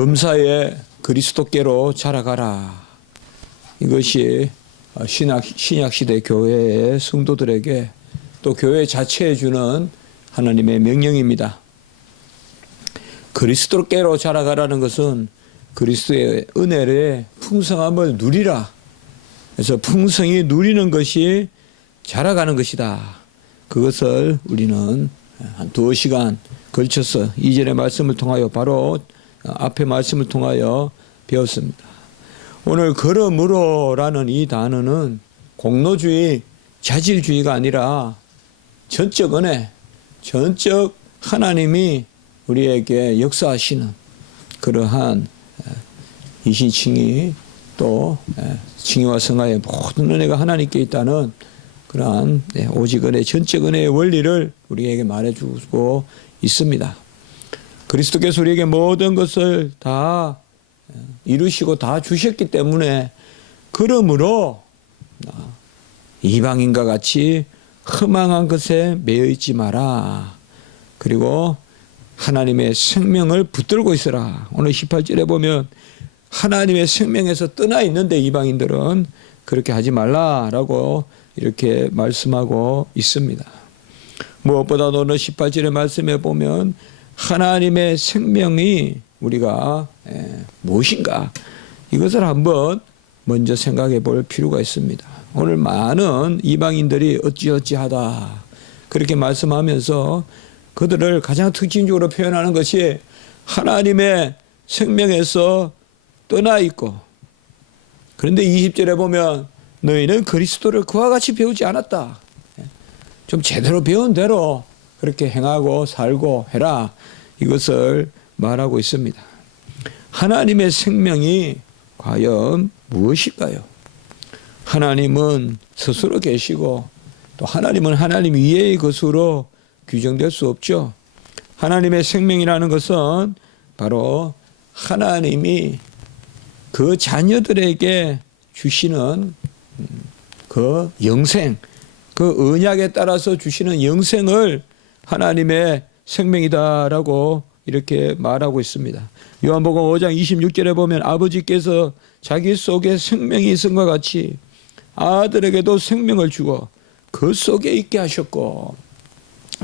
범사에 그리스도께로 자라가라. 이것이 신약시대 교회의 성도들에게 또 교회 자체에 주는 하나님의 명령입니다. 그리스도께로 자라가라는 것은 그리스도의 은혜의 풍성함을 누리라. 그래서 풍성히 누리는 것이 자라가는 것이다. 그것을 우리는 한 2시간 걸쳐서 이전의 말씀을 통하여 바로 앞의 말씀을 통하여 배웠습니다. 오늘 그러므로라는 이 단어는 공로주의, 자질주의가 아니라 전적 은혜, 전적 하나님이 우리에게 역사하시는 그러한 이신칭의 또 칭의와 성화의 모든 은혜가 하나님께 있다는 그러한 오직 은혜, 전적 은혜의 원리를 우리에게 말해주고 있습니다. 그리스도께서 우리에게 모든 것을 다 이루시고 다 주셨기 때문에 그러므로 이방인과 같이 허망한 것에 매여 있지 마라. 그리고 하나님의 생명을 붙들고 있어라. 오늘 18절에 보면 하나님의 생명에서 떠나 있는데 이방인들은 그렇게 하지 말라라고 이렇게 말씀하고 있습니다. 무엇보다도 오늘 18절의 말씀에 보면 하나님의 생명이 우리가 무엇인가 이것을 한번 먼저 생각해 볼 필요가 있습니다. 오늘 많은 이방인들이 어찌어찌하다 그렇게 말씀하면서 그들을 가장 특징적으로 표현하는 것이 하나님의 생명에서 떠나 있고, 그런데 20절에 보면 너희는 그리스도를 그와 같이 배우지 않았다. 좀 제대로 배운 대로 그렇게 행하고 살고 해라. 이것을 말하고 있습니다. 하나님의 생명이 과연 무엇일까요? 하나님은 스스로 계시고 또 하나님은 하나님 위에의 것으로 규정될 수 없죠. 하나님의 생명이라는 것은 바로 하나님이 그 자녀들에게 주시는 그 영생, 그 언약에 따라서 주시는 영생을 하나님의 생명이다라고 이렇게 말하고 있습니다. 요한복음 5장 26절에 보면 아버지께서 자기 속에 생명이 있은 것 같이 아들에게도 생명을 주고 그 속에 있게 하셨고,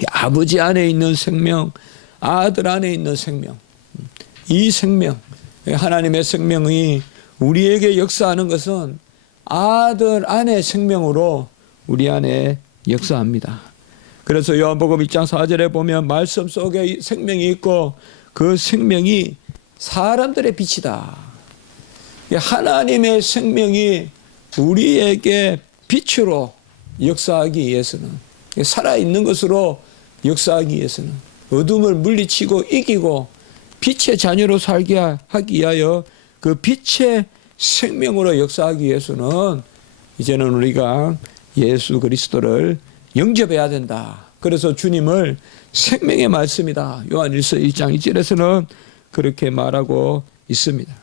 아버지 안에 있는 생명, 아들 안에 있는 생명, 이 생명, 하나님의 생명이 우리에게 역사하는 것은 아들 안의 생명으로 우리 안에 역사합니다. 그래서 요한복음 1장 4절에 보면 말씀 속에 생명이 있고 그 생명이 사람들의 빛이다. 하나님의 생명이 우리에게 빛으로 역사하기 위해서는, 살아있는 것으로 역사하기 위해서는, 어둠을 물리치고 이기고 빛의 자녀로 살게 하기 위하여 그 빛의 생명으로 역사하기 위해서는 이제는 우리가 예수 그리스도를 영접해야 된다. 그래서 주님을 생명의 말씀이다. 요한일서 1장 1절에서는 그렇게 말하고 있습니다.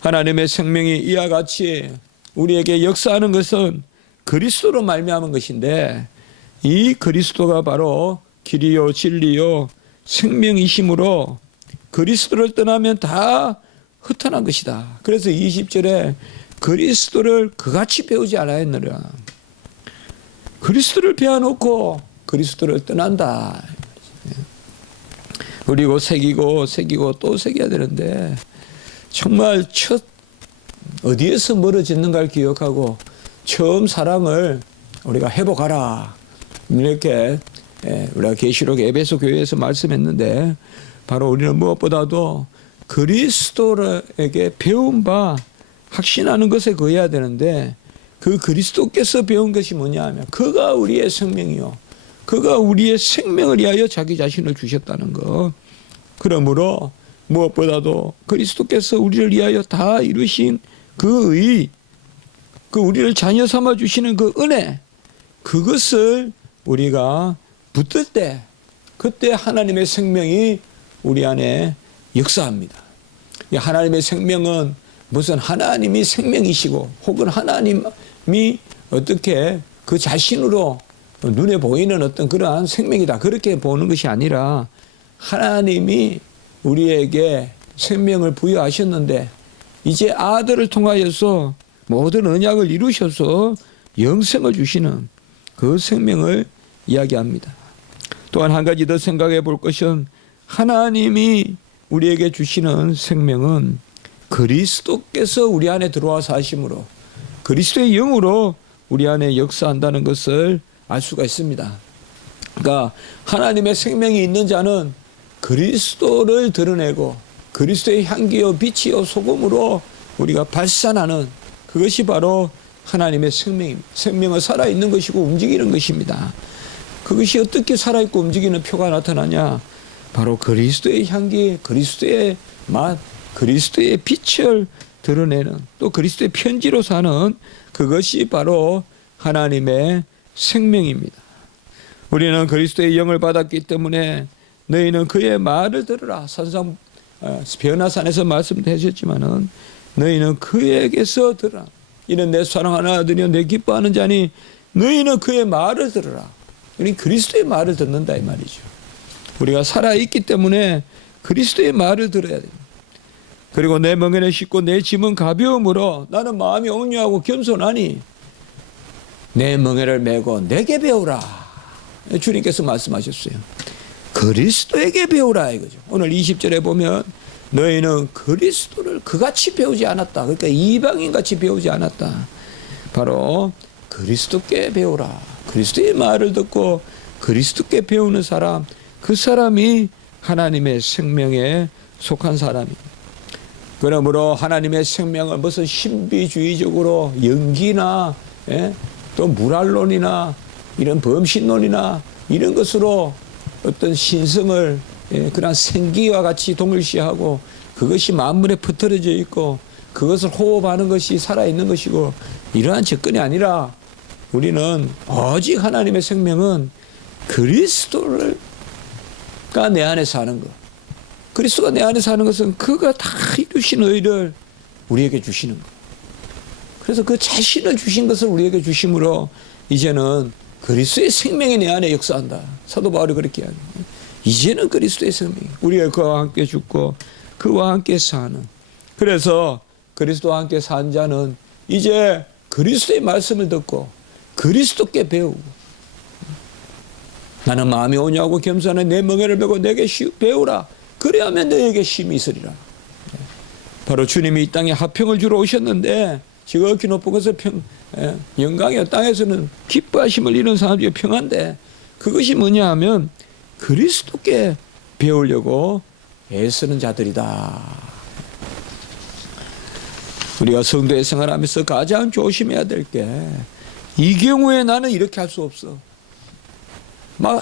하나님의 생명이 이와 같이 우리에게 역사하는 것은 그리스도로 말미암은 것인데, 이 그리스도가 바로 길이요 진리요 생명이심으로 그리스도를 떠나면 다 흩어난 것이다. 그래서 20절에 그리스도를 그같이 배우지 않았느냐. 그리스도를 배워놓고 그리스도를 떠난다. 그리고 새기고 또 새겨야 되는데, 정말 첫 어디에서 멀어졌는가를 기억하고 처음 사랑을 우리가 회복하라. 이렇게 우리가 계시록 에베소 교회에서 말씀했는데, 바로 우리는 무엇보다도 그리스도에게 배운 바 확신하는 것에 거해야 되는데, 그 그리스도께서 배운 것이 뭐냐 하면 그가 우리의 생명이요, 그가 우리의 생명을 위하여 자기 자신을 주셨다는 것. 그러므로 무엇보다도 그리스도께서 우리를 위하여 다 이루신 그 의, 그 우리를 자녀 삼아 주시는 그 은혜, 그것을 우리가 붙들 때 그때 하나님의 생명이 우리 안에 역사합니다. 하나님의 생명은 무슨 하나님이 생명이시고 혹은 하나님이 어떻게 그 자신으로 눈에 보이는 어떤 그러한 생명이다 그렇게 보는 것이 아니라, 하나님이 우리에게 생명을 부여하셨는데 이제 아들을 통하여서 모든 언약을 이루셔서 영생을 주시는 그 생명을 이야기합니다. 또한 한 가지 더 생각해 볼 것은 하나님이 우리에게 주시는 생명은 그리스도께서 우리 안에 들어와서 하심으로 그리스도의 영으로 우리 안에 역사한다는 것을 알 수가 있습니다. 그러니까 하나님의 생명이 있는 자는 그리스도를 드러내고 그리스도의 향기요 빛이요 소금으로 우리가 발산하는 그것이 바로 하나님의 생명입니다. 생명은 살아있는 것이고 움직이는 것입니다. 그것이 어떻게 살아있고 움직이는 표가 나타나냐? 바로 그리스도의 향기, 그리스도의 맛, 그리스도의 빛을 드러내는 또 그리스도의 편지로 사는 그것이 바로 하나님의 생명입니다. 우리는 그리스도의 영을 받았기 때문에 너희는 그의 말을 들으라. 산상 변화산에서 말씀하셨지만은 너희는 그에게서 들으라. 이는 내 사랑하는 아들이요 내 기뻐하는 자니 너희는 그의 말을 들으라. 우리 그리스도의 말을 듣는다 이 말이죠. 우리가 살아있기 때문에 그리스도의 말을 들어야 됩니다. 그리고 내 멍에는 쉽고 내 짐은 가벼움으로 나는 마음이 온유하고 겸손하니 내 멍에를 메고 내게 배우라. 주님께서 말씀하셨어요. 그리스도에게 배우라 이거죠. 오늘 20절에 보면 너희는 그리스도를 그같이 배우지 않았다. 그러니까 이방인같이 배우지 않았다. 바로 그리스도께 배우라. 그리스도의 말을 듣고 그리스도께 배우는 사람, 그 사람이 하나님의 생명에 속한 사람입니다. 그러므로 하나님의 생명을 무슨 신비주의적으로 연기나 또 무랄론이나 이런 범신론이나 이런 것으로 어떤 신성을 그런 생기와 같이 동일시하고 그것이 만물에 퍼뜨려져 있고 그것을 호흡하는 것이 살아있는 것이고 이러한 접근이 아니라 우리는 오직 하나님의 생명은 그리스도가 내 안에 사는 것. 그리스도가 내 안에 사는 것은 그가 다 이루신 의를 우리에게 주시는 것. 그래서 그 자신을 주신 것을 우리에게 주심으로 이제는 그리스도의 생명이 내 안에 역사한다. 사도 바울이 그렇게 이야기합니다. 이제는 그리스도의 생명, 우리가 그와 함께 죽고 그와 함께 사는. 그래서 그리스도와 함께 산 자는 이제 그리스도의 말씀을 듣고 그리스도께 배우고 나는 마음이 온유하고 겸손한 내 멍에를 메고 내게 배우라. 그래야만 너에게 쉼이 있으리라. 바로 주님이 이 땅에 화평을 주러 오셨는데 지극히 높은 것을 영광이요 땅에서는 기뻐하심을 이룬 사람들이 평안데 그것이 뭐냐 하면 그리스도께 배우려고 애쓰는 자들이다. 우리가 성도의 생활하면서 가장 조심해야 될 게 이 경우에 나는 이렇게 할 수 없어. 막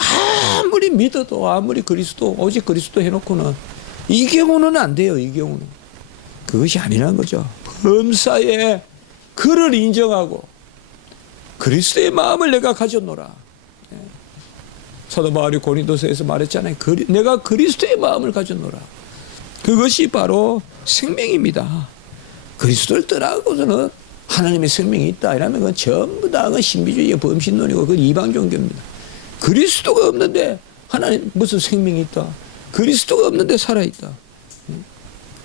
아무리 믿어도 아무리 그리스도 오직 그리스도 해놓고는 이 경우는 안 돼요. 이 경우는 그것이 아니라는 거죠. 범사에 그를 인정하고 그리스도의 마음을 내가 가졌노라. 사도 바울이 고린도서에서 말했잖아요. 내가 그리스도의 마음을 가졌노라. 그것이 바로 생명입니다. 그리스도를 떠나고서는 하나님의 생명이 있다 이러면 그건 전부 다 신비주의의 범신론이고 그건 이방 종교입니다. 그리스도가 없는데 하나님 무슨 생명이 있다. 그리스도가 없는데 살아있다.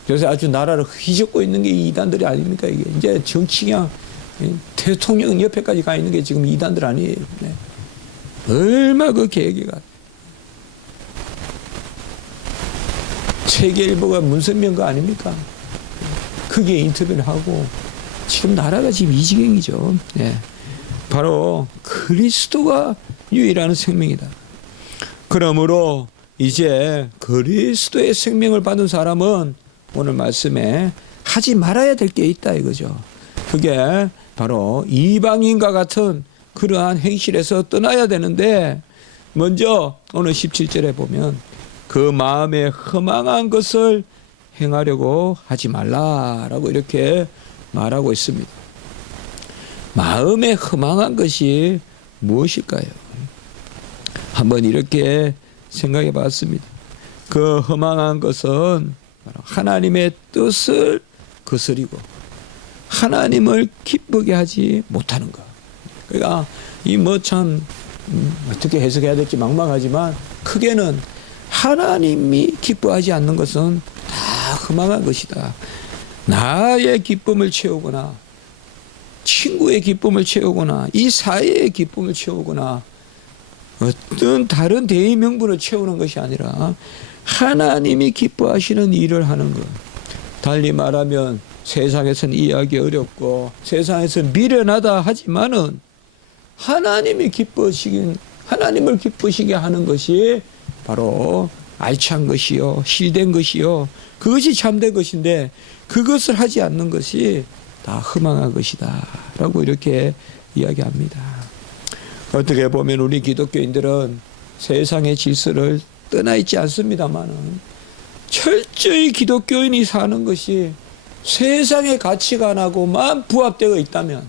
그래서 아주 나라를 휘젓고 있는 게 이단들이 아닙니까? 이게 이제 정치경 대통령 옆에까지 가 있는 게 지금 이단들 아니에요. 네. 얼마 그 계기가 세계일보가 문선명 거 아닙니까? 크게 인터뷰를 하고 지금 나라가 지금 이 지경이죠. 네. 바로 그리스도가 유일한 생명이다. 그러므로 이제 그리스도의 생명을 받은 사람은 오늘 말씀에 하지 말아야 될 게 있다 이거죠. 그게 바로 이방인과 같은 그러한 행실에서 떠나야 되는데 먼저 오늘 17절에 보면 그 마음에 허망한 것을 행하려고 하지 말라라고 이렇게 말하고 있습니다. 마음에 허망한 것이 무엇일까요? 한번 이렇게 생각해 봤습니다. 그 허망한 것은 하나님의 뜻을 거스리고 하나님을 기쁘게 하지 못하는 것. 그러니까 이 뭐 참 어떻게 해석해야 될지 막막하지만 크게는 하나님이 기뻐하지 않는 것은 다 허망한 것이다. 나의 기쁨을 채우거나 친구의 기쁨을 채우거나 이 사회의 기쁨을 채우거나 어떤 다른 대의 명분을 채우는 것이 아니라 하나님이 기뻐하시는 일을 하는 것. 달리 말하면 세상에서는 이해하기 어렵고 세상에서는 미련하다 하지만은 하나님을 기쁘시게 하는 것이 바로 알찬 것이요, 실된 것이요, 그것이 참된 것인데 그것을 하지 않는 것이 다 허망한 것이다 라고 이렇게 이야기합니다. 어떻게 보면 우리 기독교인들은 세상의 질서를 떠나 있지 않습니다만은 철저히 기독교인이 사는 것이 세상의 가치관하고만 부합되어 있다면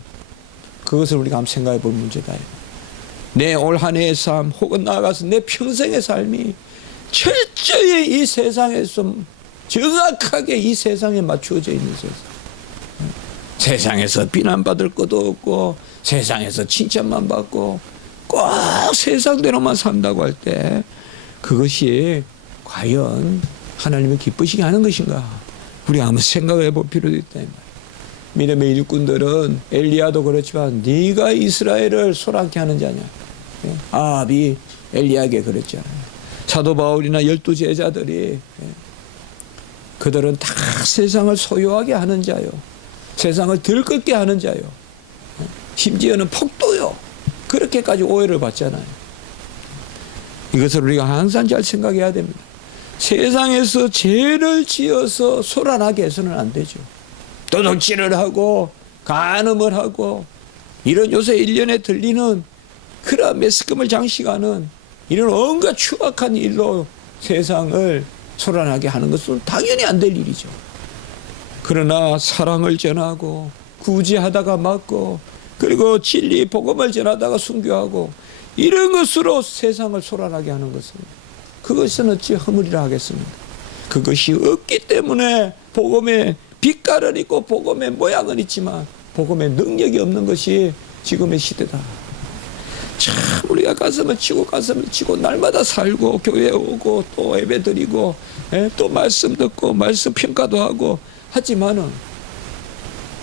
그것을 우리가 한번 생각해 볼 문제다. 내 올 한 해의 삶 혹은 나아가서 내 평생의 삶이 철저히 이 세상에서 정확하게 이 세상에 맞추어져 있는 세상. 세상에서 비난받을 것도 없고 세상에서 칭찬만 받고 꼭 세상대로만 산다고 할 때 그것이 과연 하나님을 기쁘시게 하는 것인가? 우리가 한번 생각해 볼 필요도 있다. 믿음의 일꾼들은 엘리야도 그렇지만 네가 이스라엘을 소란케 하는 자냐? 아합이 엘리야에게 그랬잖아요. 사도 바울이나 12 제자들이 그들은 다 세상을 소유하게 하는 자요. 세상을 들끓게 하는 자요. 심지어는 폭도요. 그렇게까지 오해를 받잖아요. 이것을 우리가 항상 잘 생각해야 됩니다. 세상에서 죄를 지어서 소란하게 해서는 안 되죠. 도둑질을 하고 간음을 하고 이런 요새 1년에 들리는 그런 매스컴을 장식하는 이런 온갖 추악한 일로 세상을 소란하게 하는 것은 당연히 안 될 일이죠. 그러나 사랑을 전하고 구제하다가 맞고 그리고 진리 복음을 전하다가 순교하고 이런 것으로 세상을 소란하게 하는 것은 그것은 어찌 허물이라 하겠습니까? 그것이 없기 때문에 복음의 빛깔은 있고 복음의 모양은 있지만 복음의 능력이 없는 것이 지금의 시대다. 참 우리가 가슴을 치고 날마다 살고 교회에 오고 또 예배 드리고 또 말씀 듣고 말씀 평가도 하고 하지만은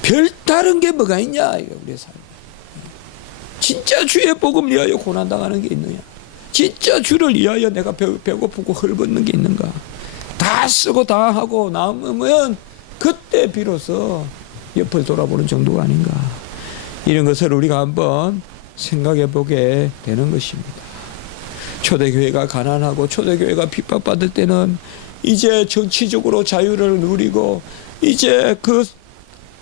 별다른 게 뭐가 있냐 우리의 삶. 진짜 주의 복음 위하여 고난당하는 게 있느냐? 진짜 주를 위하여 내가 배고프고 헐벗는 게 있는가? 다 쓰고 다 하고 남으면 그때 비로소 옆을 돌아보는 정도가 아닌가? 이런 것을 우리가 한번 생각해 보게 되는 것입니다. 초대교회가 가난하고 초대교회가 핍박받을 때는 이제 정치적으로 자유를 누리고 이제 그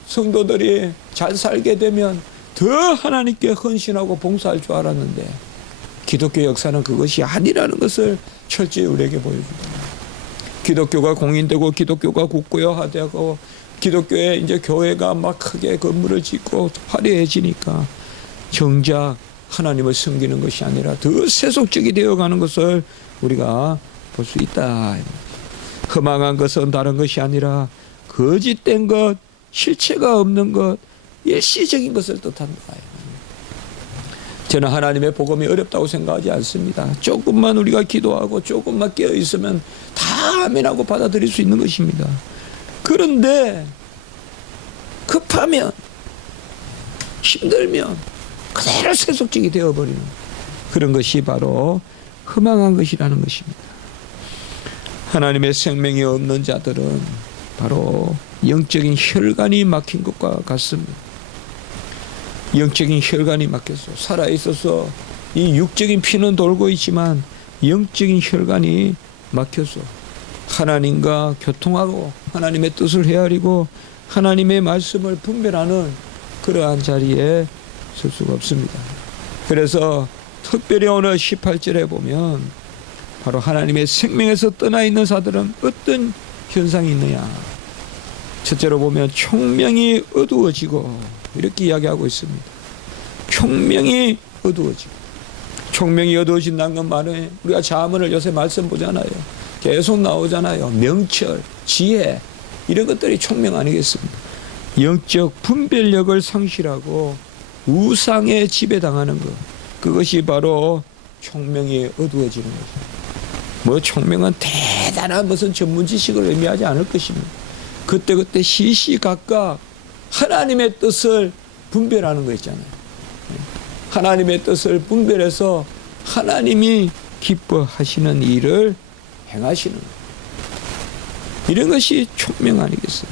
성도들이 잘 살게 되면 더 하나님께 헌신하고 봉사할 줄 알았는데 기독교 역사는 그것이 아니라는 것을 철저히 우리에게 보여줍니다. 기독교가 공인되고 기독교가 국고화되고 기독교에 이제 교회가 막 크게 건물을 짓고 화려해지니까 정작 하나님을 섬기는 것이 아니라 더 세속적이 되어가는 것을 우리가 볼 수 있다. 허망한 것은 다른 것이 아니라 거짓된 것, 실체가 없는 것, 일시적인 것을 뜻한다. 저는 하나님의 복음이 어렵다고 생각하지 않습니다. 조금만 우리가 기도하고 조금만 깨어 있으면 다 아멘하고 받아들일 수 있는 것입니다. 그런데 급하면 힘들면 그대로 세속적이 되어버리는 그런 것이 바로 허망한 것이라는 것입니다. 하나님의 생명이 없는 자들은 바로 영적인 혈관이 막힌 것과 같습니다. 영적인 혈관이 막혀서 살아있어서 이 육적인 피는 돌고 있지만 영적인 혈관이 막혀서 하나님과 교통하고 하나님의 뜻을 헤아리고 하나님의 말씀을 분별하는 그러한 자리에 설 수가 없습니다. 그래서 특별히 오늘 18절에 보면 바로 하나님의 생명에서 떠나 있는 자들은 어떤 현상이 있느냐. 첫째로 보면 총명이 어두워지고 이렇게 이야기하고 있습니다. 총명이 어두워지고. 총명이 어두워진다는 건 말은 우리가 자문을 요새 말씀 보잖아요. 계속 나오잖아요. 명철, 지혜 이런 것들이 총명 아니겠습니까? 영적 분별력을 상실하고 우상에 지배당하는 것. 그것이 바로 총명이 어두워지는 것입니다. 뭐 총명은 대단한 무슨 전문 지식을 의미하지 않을 것입니다. 그때그때 시시각각 하나님의 뜻을 분별하는 거 있잖아요. 하나님의 뜻을 분별해서 하나님이 기뻐하시는 일을 행하시는 것. 이런 것이 총명 아니겠어요?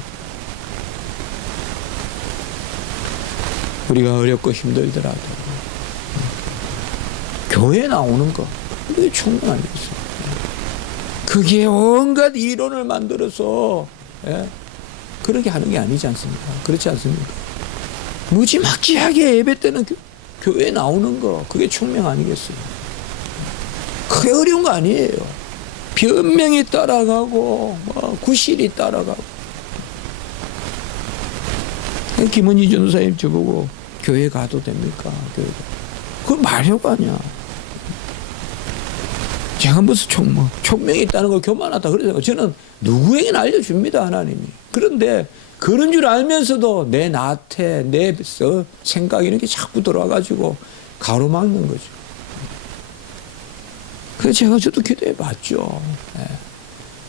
우리가 어렵고 힘들더라도 교회 나오는 거, 그게 총명 아니겠어요? 그게 온갖 이론을 만들어서 그렇게 하는 게 아니지 않습니까? 그렇지 않습니까? 무지막지하게 예배 때는 교회에 나오는 거, 그게 총명 아니겠어요? 크게 어려운 거 아니에요. 변명이 따라가고 구실이 따라가고. 김은희 전도사님 저보고 교회 가도 됩니까? 그거 말려고 하냐. 제가 무슨 총명이 있다는 걸 교만하다 그러잖아요. 저는 누구에게나 알려줍니다, 하나님이. 그런데 그런 줄 알면서도 내 나태, 내 생각 이런 게 자꾸 들어와가지고 가로막는 거죠. 그래서 제가 저도 기도해 봤죠.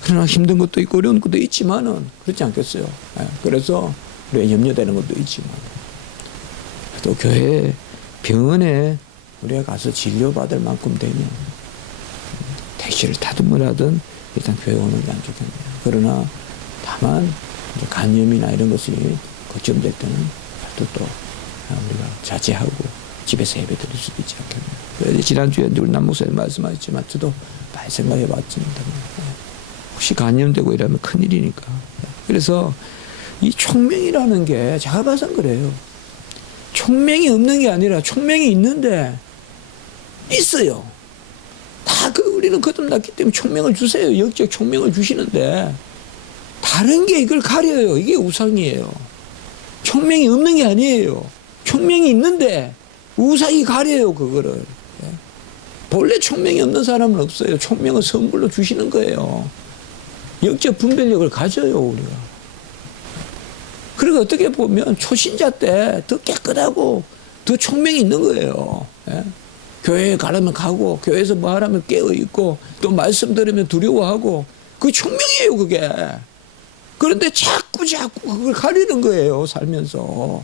그러나 힘든 것도 있고 어려운 것도 있지만은 그렇지 않겠어요. 그래서 우리가 염려되는 것도 있지만 또 교회 병원에 우리가 가서 진료받을 만큼 되면 택시를 타든 뭐라든 일단 교회 오는 게 안 좋겠네요. 그러나 다만 이제 간염이나 이런 것이 걱정될 때는 또 우리가 자제하고 집에서 예배 드릴 수도 있지 않겠네요. 그래서 지난주에 우리 남 목사님 말씀하셨지만 저도 많이 생각해 봤습니다. 혹시 간염되고 이러면 큰일이니까. 그래서 이 총명이라는 게 제가 봐선 그래요. 총명이 없는 게 아니라 총명이 있는데 있어요. 다 우리는 거듭났기 때문에 총명을 주세요. 역적 총명을 주시는데 다른 게 이걸 가려요. 이게 우상이에요. 총명이 없는 게 아니에요. 총명이 있는데 우상이 가려요. 그거를. 본래 총명이 없는 사람은 없어요. 총명은 선물로 주시는 거예요. 역적 분별력을 가져요. 우리가. 그리고 어떻게 보면 초신자 때 더 깨끗하고 더 총명이 있는 거예요. 교회에 가려면 가고 교회에서 뭐 하라면 깨어있고 또 말씀 들으면 두려워하고 그게 총명이에요. 그게. 그런데 자꾸 그걸 가리는 거예요. 살면서.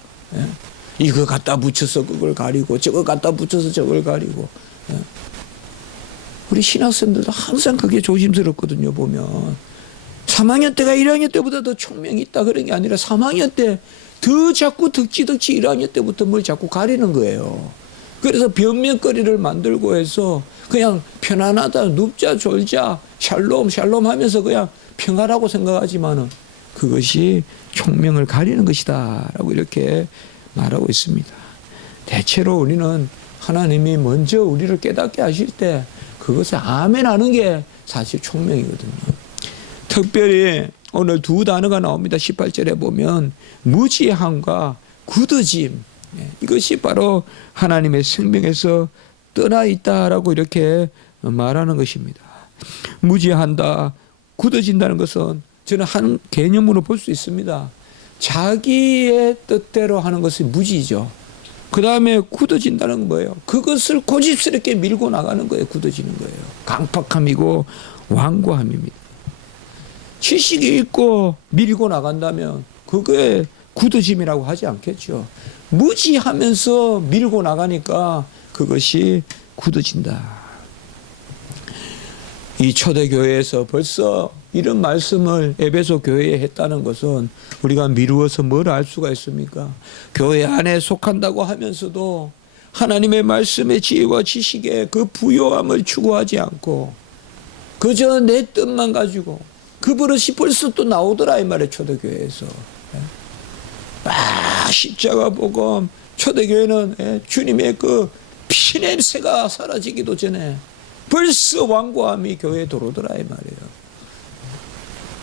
이거 갖다 붙여서 그걸 가리고 저거 갖다 붙여서 저걸 가리고. 우리 신학생들도 항상 그게 조심스럽거든요. 보면 3학년 때가 1학년 때보다 더 총명이 있다 그런 게 아니라 3학년 때 더 자꾸 덕지 1학년 때부터 뭘 자꾸 가리는 거예요. 그래서 변명거리를 만들고 해서 그냥 편안하다, 눕자, 졸자, 샬롬 하면서 그냥 평화라고 생각하지만은 그것이 총명을 가리는 것이다 라고 이렇게 말하고 있습니다. 대체로 우리는 하나님이 먼저 우리를 깨닫게 하실 때 그것을 아멘 하는 게 사실 총명이거든요. 특별히 오늘 두 단어가 나옵니다. 18절에 보면 무지함과 굳어짐. 이것이 바로 하나님의 생명에서 떠나 있다라고 이렇게 말하는 것입니다. 무지한다, 굳어진다는 것은 저는 한 개념으로 볼 수 있습니다. 자기의 뜻대로 하는 것이 무지죠. 그 다음에 굳어진다는 건 뭐예요? 그것을 고집스럽게 밀고 나가는 거예요. 굳어지는 거예요. 강팍함이고 완고함입니다. 지식이 있고 밀고 나간다면 그거에 굳어짐이라고 하지 않겠죠. 무지하면서 밀고 나가니까 그것이 굳어진다. 이 초대교회에서 벌써 이런 말씀을 에베소 교회에 했다는 것은 우리가 미루어서 뭘 알 수가 있습니까? 교회 안에 속한다고 하면서도 하나님의 말씀의 지혜와 지식의 그 부요함을 추구하지 않고 그저 내 뜻만 가지고 그 버릇이 벌써 또 나오더라 이 말이에요. 초대교회에서. 십자가 복음 초대교회는 주님의 그 피냄새가 사라지기도 전에 벌써 완고함이 교회에 들어오더라 이 말이에요.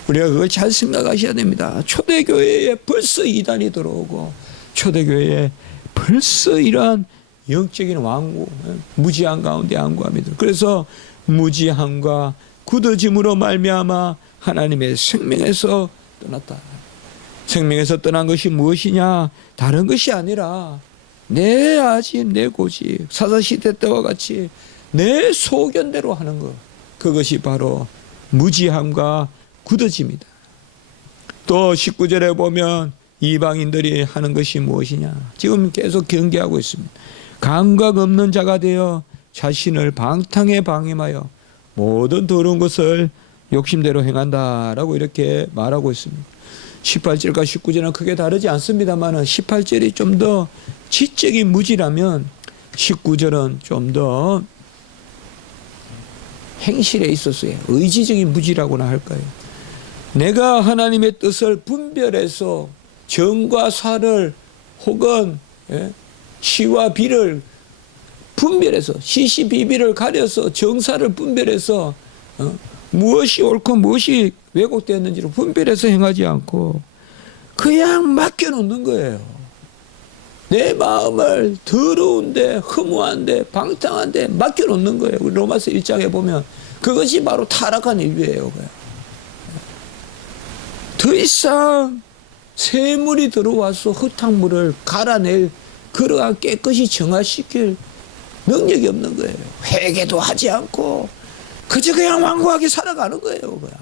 우리가 그걸 잘 생각하셔야 됩니다. 초대교회에 벌써 이단이 들어오고 초대교회에 벌써 이러한 영적인 완고, 무지한 가운데 완고함이 들어. 그래서 무지함과 굳어짐으로 말미암아 하나님의 생명에서 떠났다. 생명에서 떠난 것이 무엇이냐? 다른 것이 아니라 내 아집, 내 고집, 사사시대 때와 같이 내 소견대로 하는 것. 그것이 바로 무지함과 굳어짐이다. 또 19절에 보면 이방인들이 하는 것이 무엇이냐. 지금 계속 경계하고 있습니다. 감각 없는 자가 되어 자신을 방탕에 방임하여 모든 더러운 것을 욕심대로 행한다라고 이렇게 말하고 있습니다. 18절과 19절은 크게 다르지 않습니다만 18절이 좀 더 지적인 무지라면 19절은 좀 더 행실에 있어서의 의지적인 무지라고나 할까요? 내가 하나님의 뜻을 분별해서 정과 사를 혹은 시와 비를 분별해서 시시비비를 가려서 정사를 분별해서 무엇이 옳고 무엇이 왜곡되었는지를 분별해서 행하지 않고 그냥 맡겨놓는 거예요. 내 마음을 더러운데 허무한데 방탕한데 맡겨놓는 거예요. 우리 로마서 1장에 보면 그것이 바로 타락한 인류예요. 더 이상 새물이 들어와서 흙탕물을 갈아낼 그러한 깨끗이 정화시킬 능력이 없는 거예요. 회개도 하지 않고 그저 그냥 완고하게 살아가는 거예요. 그냥.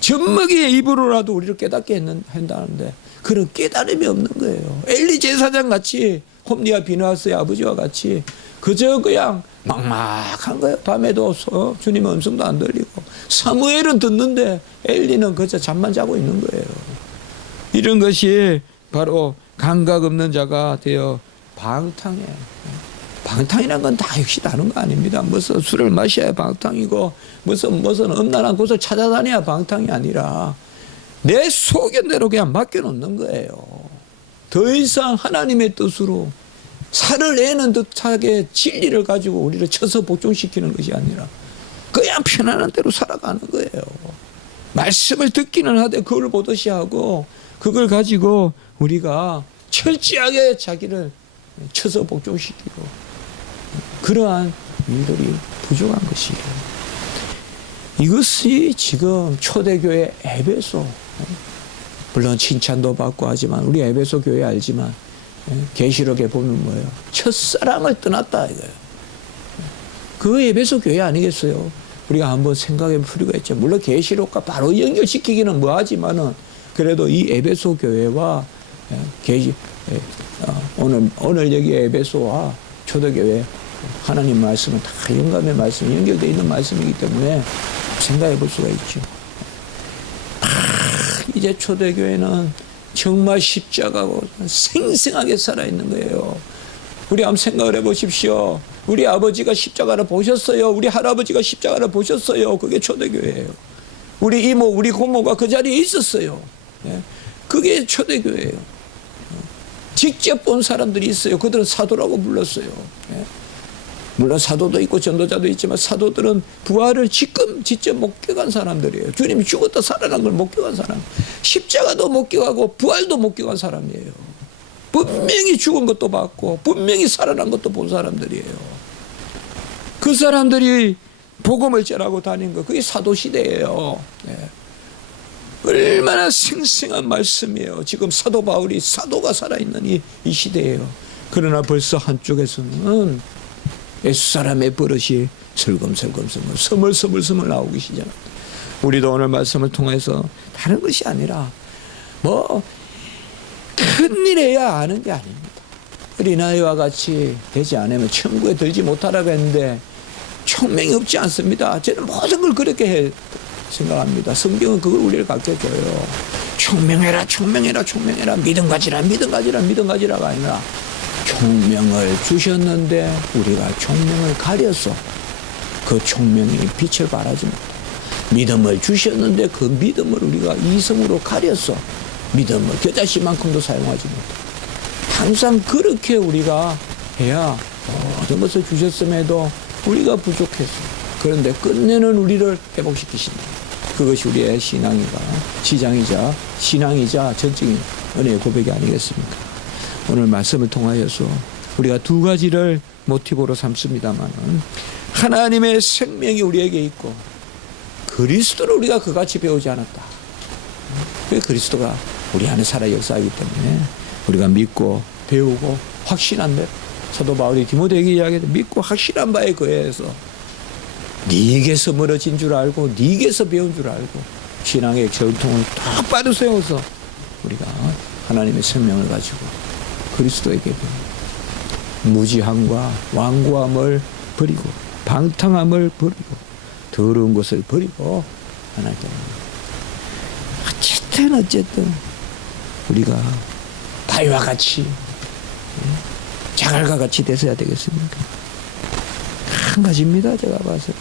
젖먹이의 입으로라도 우리를 깨닫게 한다는데 그런 깨달음이 없는 거예요. 엘리 제사장 같이 홈리와 비느하스의 아버지와 같이 그저 그냥 막막한 거예요. 밤에도 주님의 음성도 안 들리고 사무엘은 듣는데 엘리는 그저 잠만 자고 있는 거예요. 이런 것이 바로 감각 없는 자가 되어 방탕해. 방탕이란 건 다 역시 다른 거 아닙니다. 무슨 술을 마셔야 방탕이고 무슨 음란한 곳을 찾아다녀야 방탕이 아니라 내 소견대로 그냥 맡겨놓는 거예요. 더 이상 하나님의 뜻으로 살을 내는 듯하게 진리를 가지고 우리를 쳐서 복종시키는 것이 아니라 그냥 편안한 대로 살아가는 거예요. 말씀을 듣기는 하되 그걸 보듯이 하고 그걸 가지고 우리가 철저하게 자기를 쳐서 복종시키고 그러한 일들이 부족한 것이에요. 이것이 지금 초대교회 에베소, 물론 칭찬도 받고 하지만 우리 에베소 교회 알지만 계시록에 보면 뭐예요? 첫사랑을 떠났다 이거예요. 그 에베소 교회 아니겠어요? 우리가 한번 생각해 볼 필요가 있죠. 물론 계시록과 바로 연결시키기는 뭐하지만은 그래도 이 에베소 교회와 오늘 여기 에베소와 초대교회 하나님 말씀은 다 영감의 말씀이 연결되어 있는 말씀이기 때문에 생각해 볼 수가 있죠. 이제 초대교회는 정말 십자가고 생생하게 살아있는 거예요. 우리 한번 생각을 해보십시오. 우리 아버지가 십자가를 보셨어요. 우리 할아버지가 십자가를 보셨어요. 그게 초대교회예요. 우리 이모, 우리 고모가 그 자리에 있었어요. 그게 초대교회예요. 직접 본 사람들이 있어요. 그들은 사도라고 불렀어요. 물론 사도도 있고 전도자도 있지만 사도들은 부활을 직접 목격한 사람들이에요. 주님이 죽었다 살아난 걸 목격한 사람. 십자가도 목격하고 부활도 목격한 사람이에요. 분명히 죽은 것도 봤고 분명히 살아난 것도 본 사람들이에요. 그 사람들이 복음을 전하고 다닌 거 그게 사도시대예요. 얼마나 생생한 말씀이에요. 지금 사도 바울이 사도가 살아있는 이 시대예요. 그러나 벌써 한쪽에서는 옛사람의 버릇이 슬금슬금 스멀스멀 나오기 시작합니다. 우리도 오늘 말씀을 통해서 다른 것이 아니라 큰일해야 아는 게 아닙니다. 어린아이와 같이 되지 않으면 천국에 들지 못하라고 했는데 총명이 없지 않습니다. 저는 모든 걸 그렇게 생각합니다. 성경은 그걸 우리를 가르쳐줘요. 총명해라 믿음 가지라가 아니라 총명을 주셨는데 우리가 총명을 가려서 그 총명이 빛을 발하지 못하고 믿음을 주셨는데 그 믿음을 우리가 이성으로 가려서 믿음을 겨자씨만큼도 사용하지 못하고 항상 그렇게 우리가 해야 모든 것을 주셨음에도 우리가 부족해서 그런데 끝내는 우리를 회복시키신다. 그것이 우리의 신앙이자 전적인 은혜의 고백이 아니겠습니까? 오늘 말씀을 통하여서 우리가 두 가지를 모티브로 삼습니다만 하나님의 생명이 우리에게 있고 그리스도를 우리가 그같이 배우지 않았다. 그 그리스도가 우리 안에 살아 역사하기 때문에 우리가 믿고 배우고 확신한 대로 사도 바울이 디모데에게 이야기했다. 믿고 확신한 바에 거해서 네게서 멀어진 줄 알고 네게서 배운 줄 알고 신앙의 전통을 똑바로 세워서 우리가 하나님의 생명을 가지고 그리스도에게 무지함과 완고함을 버리고 방탕함을 버리고 더러운 것을 버리고 하나님께 어쨌든 우리가 바위와 같이 자갈과 같이 되어야 되겠습니까? 한 가지입니다. 제가 봐서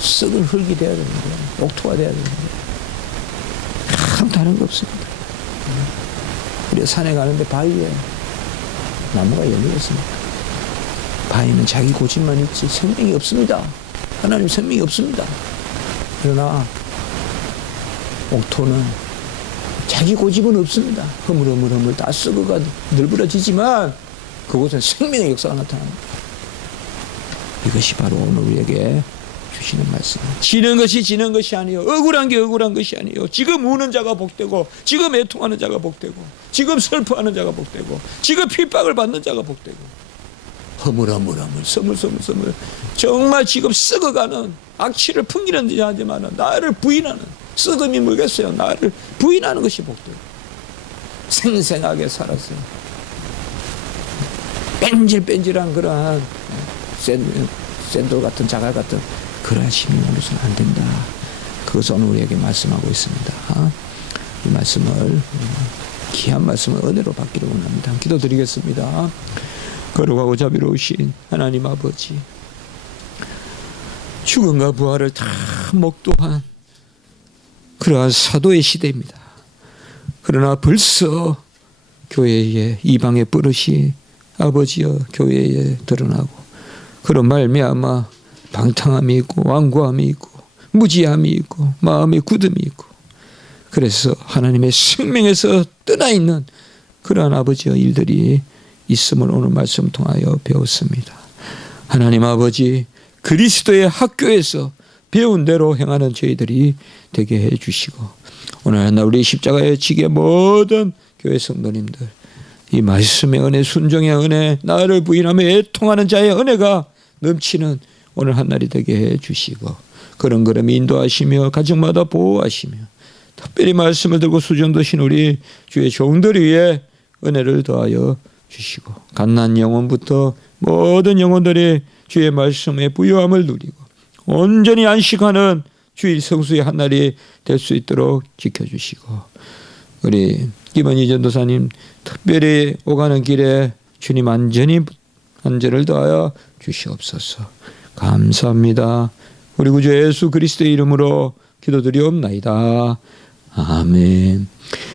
썩은 흙이 되어야 되는데 옥토가 되어야 되는데 다른 거 없습니다. 우리가 산에 가는데 바위에 나무가 열리겠습니까? 바위는 자기 고집만 있지 생명이 없습니다. 하나님 생명이 없습니다. 그러나 옥토는 자기 고집은 없습니다. 허물허물 다 썩어가 널브러지지만 그곳은 생명의 역사가 나타납니다. 이것이 바로 오늘 우리에게 주시는 말씀. 지는 것이 아니요 억울한 게 억울한 것이 아니요 지금 우는 자가 복되고 지금 애통하는 자가 복되고 지금 슬퍼하는 자가 복되고 지금 핍박을 받는 자가 복되고 허물허물 서물서물 정말 지금 썩어가는 악취를 풍기는 자지만 나를 부인하는 썩음이 물겠어요. 나를 부인하는 것이 복되고 생생하게 살았어요. 뺀질뺀질한 그러한 샌돌 같은 자갈 같은 그러한 심이 오늘은 안 된다. 그것을 오늘 우리에게 말씀하고 있습니다. 이 말씀을 귀한 말씀을 은혜로 받기를 원합니다. 기도드리겠습니다. 거룩하고 자비로우신 하나님 아버지, 죽음과 부활을 다 목도한 그러한 사도의 시대입니다. 그러나 벌써 교회에 이방의 버릇이 아버지여 교회에 드러나고 그런 말미암아 방탕함이 있고 완고함이 있고 무지함이 있고 마음의 굳음이 있고 그래서 하나님의 생명에서 떠나 있는 그러한 아버지의 일들이 있음을 오늘 말씀 통하여 배웠습니다. 하나님 아버지, 그리스도의 학교에서 배운 대로 행하는 저희들이 되게 해주시고 오늘 날 우리 십자가의 지게 모든 교회 성도님들 이 말씀의 은혜, 순종의 은혜, 나를 부인하며 애통하는 자의 은혜가 넘치는 오늘 한날이 되게 해주시고 걸음걸음 인도하시며 가정마다 보호하시며 특별히 말씀을 들고 수전도신 우리 주의 종들 위에 은혜를 더하여 주시고 갓난 영혼부터 모든 영혼들이 주의 말씀의 부요함을 누리고 온전히 안식하는 주일 성수의 한날이 될 수 있도록 지켜주시고 우리 김원희 전도사님 특별히 오가는 길에 주님 안전을 더하여 주시옵소서. 감사합니다. 우리 구주 예수 그리스도의 이름으로 기도드리옵나이다. 아멘.